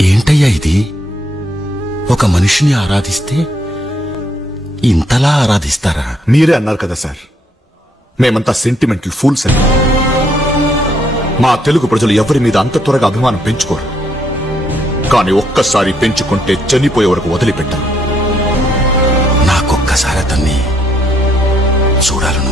ఏంటయ్యా ఇది? ఒక మనిషిని ఆరాధిస్తే ఇంతలా ఆరాధిస్తారా? మీరే అన్నారు కదా సార్, మేమంతా సెంటిమెంటల్ ఫూల్స్ అని. మా తెలుగు ప్రజలు ఎవరి మీద అంత త్వరగా అభిమానం పెంచుకోరు. కానీ ఒక్కసారి పెంచుకుంటే చనిపోయే వరకు వదిలిపెట్టారు. నాకొక్కసారి అతన్ని చూడాలను.